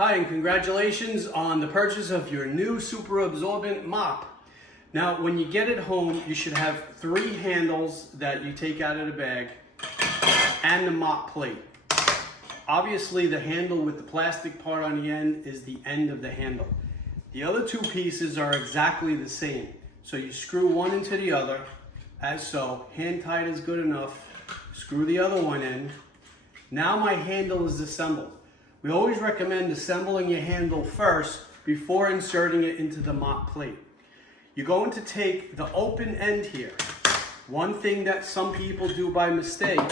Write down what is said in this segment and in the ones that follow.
Hi, and congratulations on the purchase of your new super absorbent mop. Now, when you get it home, you should have 3 handles that you take out of the bag and the mop plate. Obviously, the handle with the plastic part on the end is the end of the handle. The other 2 pieces are exactly the same. So you screw one into the other, as so. Hand tight is good enough. Screw the other one in. Now my handle is assembled. We always recommend assembling your handle first before inserting it into the mop plate. You're going to take the open end here. One thing that some people do by mistake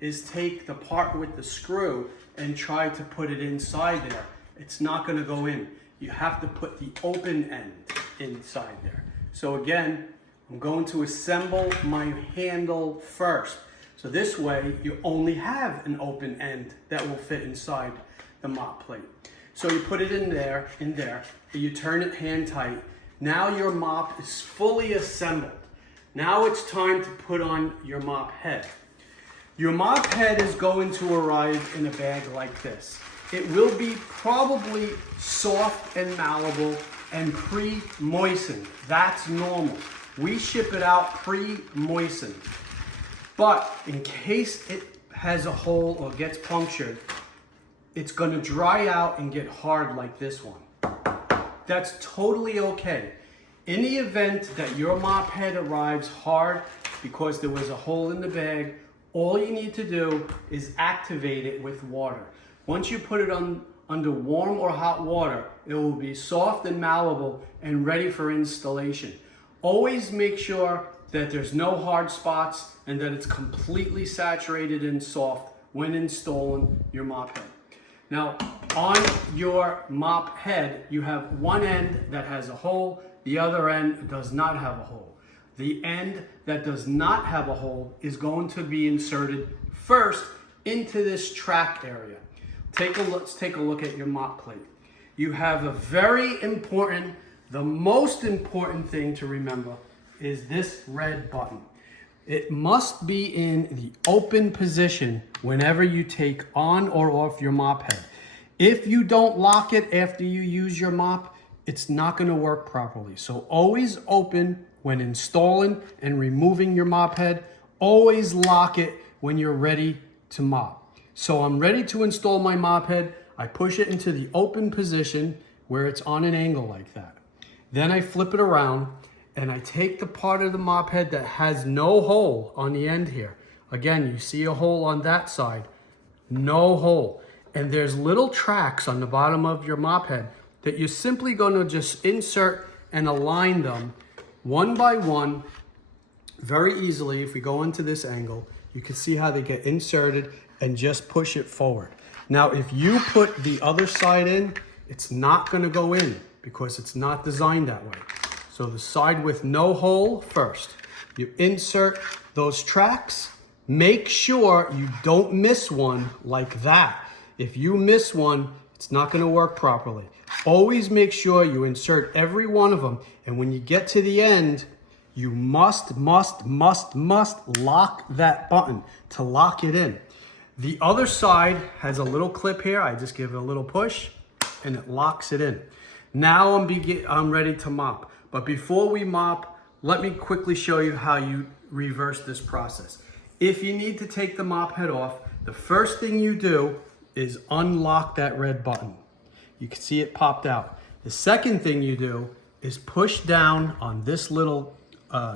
is take the part with the screw and try to put it inside there. It's not going to go in. You have to put the open end inside there. So again, I'm going to assemble my handle first. So this way you only have an open end that will fit inside the mop plate. So you put it in there, you turn it hand tight. Now your mop is fully assembled. Now it's time to put on your mop head. Your mop head is going to arrive in a bag like this. It will be probably soft and malleable and pre-moistened. That's normal. We ship it out pre-moistened. But in case it has a hole or gets punctured, it's going to dry out and get hard like this one. That's totally okay. In the event that your mop head arrives hard because there was a hole in the bag, all you need to do is activate it with water. Once you put it under warm or hot water, it will be soft and malleable and ready for installation. Always make sure that there's no hard spots and that it's completely saturated and soft when installing your mop head. Now, on your mop head, you have one end that has a hole, the other end does not have a hole. The end that does not have a hole is going to be inserted first into this track area. Let's take a look at your mop plate. You have a very important, the most important thing to remember is this red button. It must be in the open position whenever you take on or off your mop head. If you don't lock it after you use your mop, it's not going to work properly. So always open when installing and removing your mop head. Always lock it when you're ready to mop. So I'm ready to install my mop head. I push it into the open position where it's on an angle like that. Then I flip it around and I take the part of the mop head that has no hole on the end here. Again, you see a hole on that side, no hole. And there's little tracks on the bottom of your mop head that you're simply going to just insert and align them one by one very easily. If we go into this angle, you can see how they get inserted and just push it forward. Now, if you put the other side in, it's not going to go in because it's not designed that way. So the side with no hole first. You insert those tracks. Make sure you don't miss one like that. If you miss one, it's not going to work properly. Always make sure you insert every one of them. And when you get to the end, you must lock that button to lock it in. The other side has a little clip here. I just give it a little push and it locks it in. Now I'm ready to mop. But before we mop, let me quickly show you how you reverse this process. If you need to take the mop head off, the first thing you do is unlock that red button. You can see it popped out. The second thing you do is push down on this little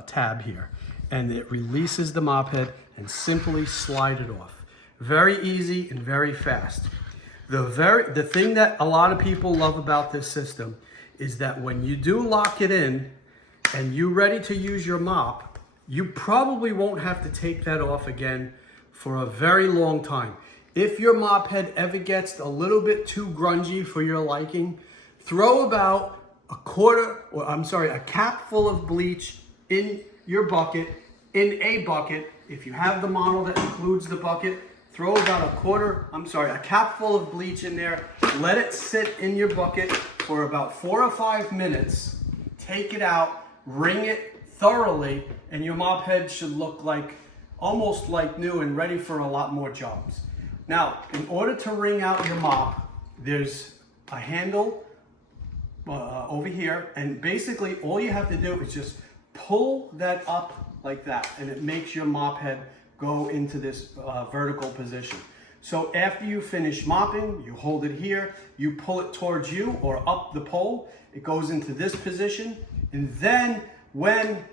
tab here, and it releases the mop head and simply slide it off. Very easy and very fast. The thing that a lot of people love about this system is that when you do lock it in and you're ready to use your mop, you probably won't have to take that off again for a very long time. If your mop head ever gets a little bit too grungy for your liking, throw about a cap full of bleach in your bucket, in a bucket. If you have the model that includes the bucket, throw about a cap full of bleach in there. Let it sit in your bucket for about 4 or 5 minutes. Take it out, wring it thoroughly, and your mop head should look like almost like new and ready for a lot more jobs. Now, in order to wring out your mop, there's a handle over here, and basically all you have to do is just pull that up like that, and it makes your mop head go into this vertical position. So after you finish mopping, you hold it here, you pull it towards you or up the pole, it goes into this position, and then when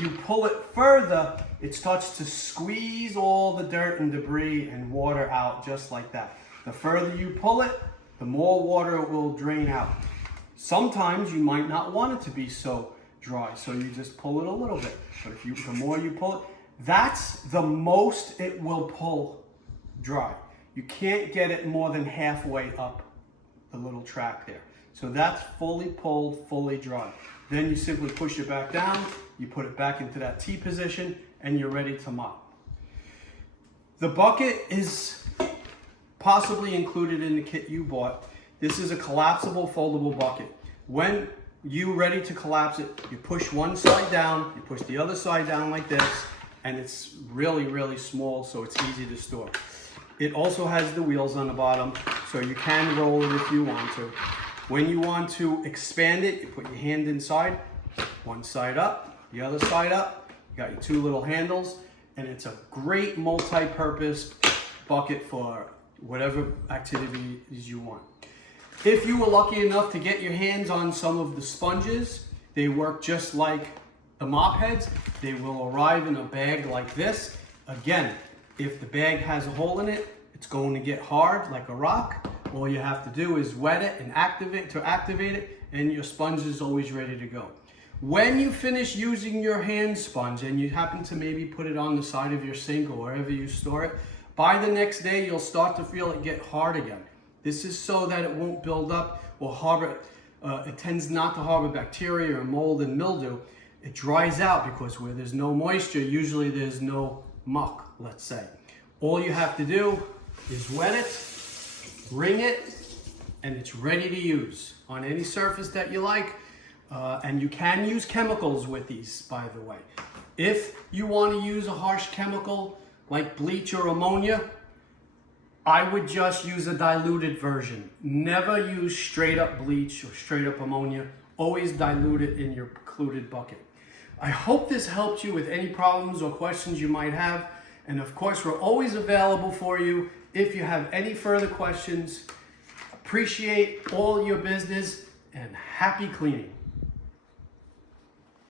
you pull it further, it starts to squeeze all the dirt and debris and water out just like that. The further you pull it, the more water it will drain out. Sometimes you might not want it to be so dry, so you just pull it a little bit. But the more you pull it, that's the most it will pull dry. You can't get it more than halfway up the little track there. So that's fully pulled, fully dry. Then you simply push it back down, you put it back into that T position, and you're ready to mop. The bucket is possibly included in the kit you bought. This is a collapsible, foldable bucket. When you're ready to collapse it, you push one side down, you push the other side down like this, and it's really, really small, so it's easy to store. It also has the wheels on the bottom, so you can roll it if you want to. When you want to expand it, you put your hand inside, one side up, the other side up. You got your two little handles, and it's a great multi-purpose bucket for whatever activities you want. If you were lucky enough to get your hands on some of the sponges, they work just like the mop heads. They will arrive in a bag like this. Again, if the bag has a hole in it, it's going to get hard like a rock. All you have to do is wet it and activate it, and your sponge is always ready to go. When you finish using your hand sponge and you happen to maybe put it on the side of your sink or wherever you store it, by the next day you'll start to feel it get hard again. This is so that it won't build up or harbor, it tends not to harbor bacteria or mold and mildew. It dries out because where there's no moisture, usually there's no muck, let's say. All you have to do is wet it, wring it, and it's ready to use on any surface that you like. And you can use chemicals with these, by the way. If you want to use a harsh chemical like bleach or ammonia, I would just use a diluted version. Never use straight up bleach or straight up ammonia. Always dilute it in your included bucket. I hope this helped you with any problems or questions you might have. And of course, we're always available for you if you have any further questions. Appreciate all your business and happy cleaning.